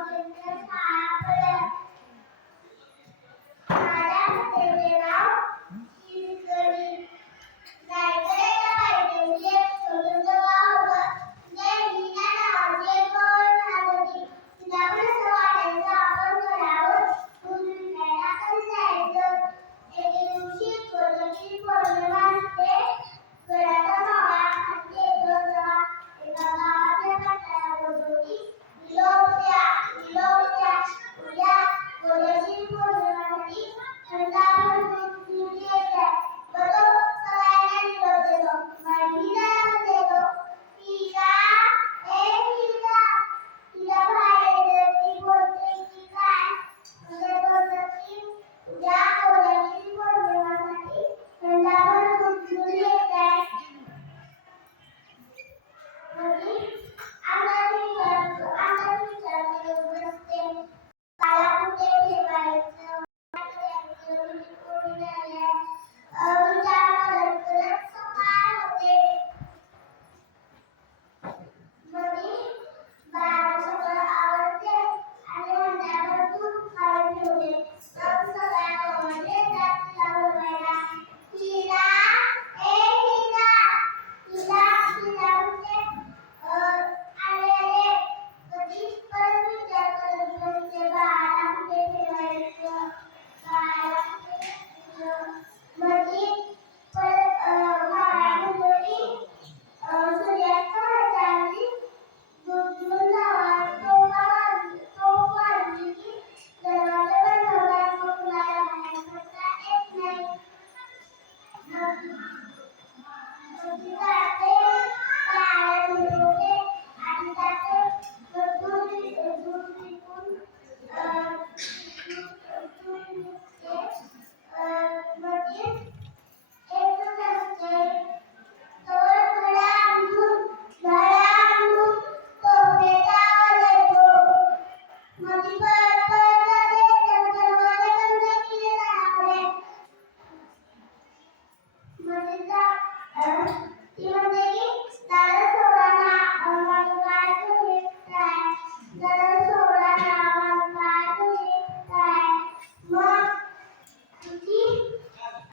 Baju anak. Thank you.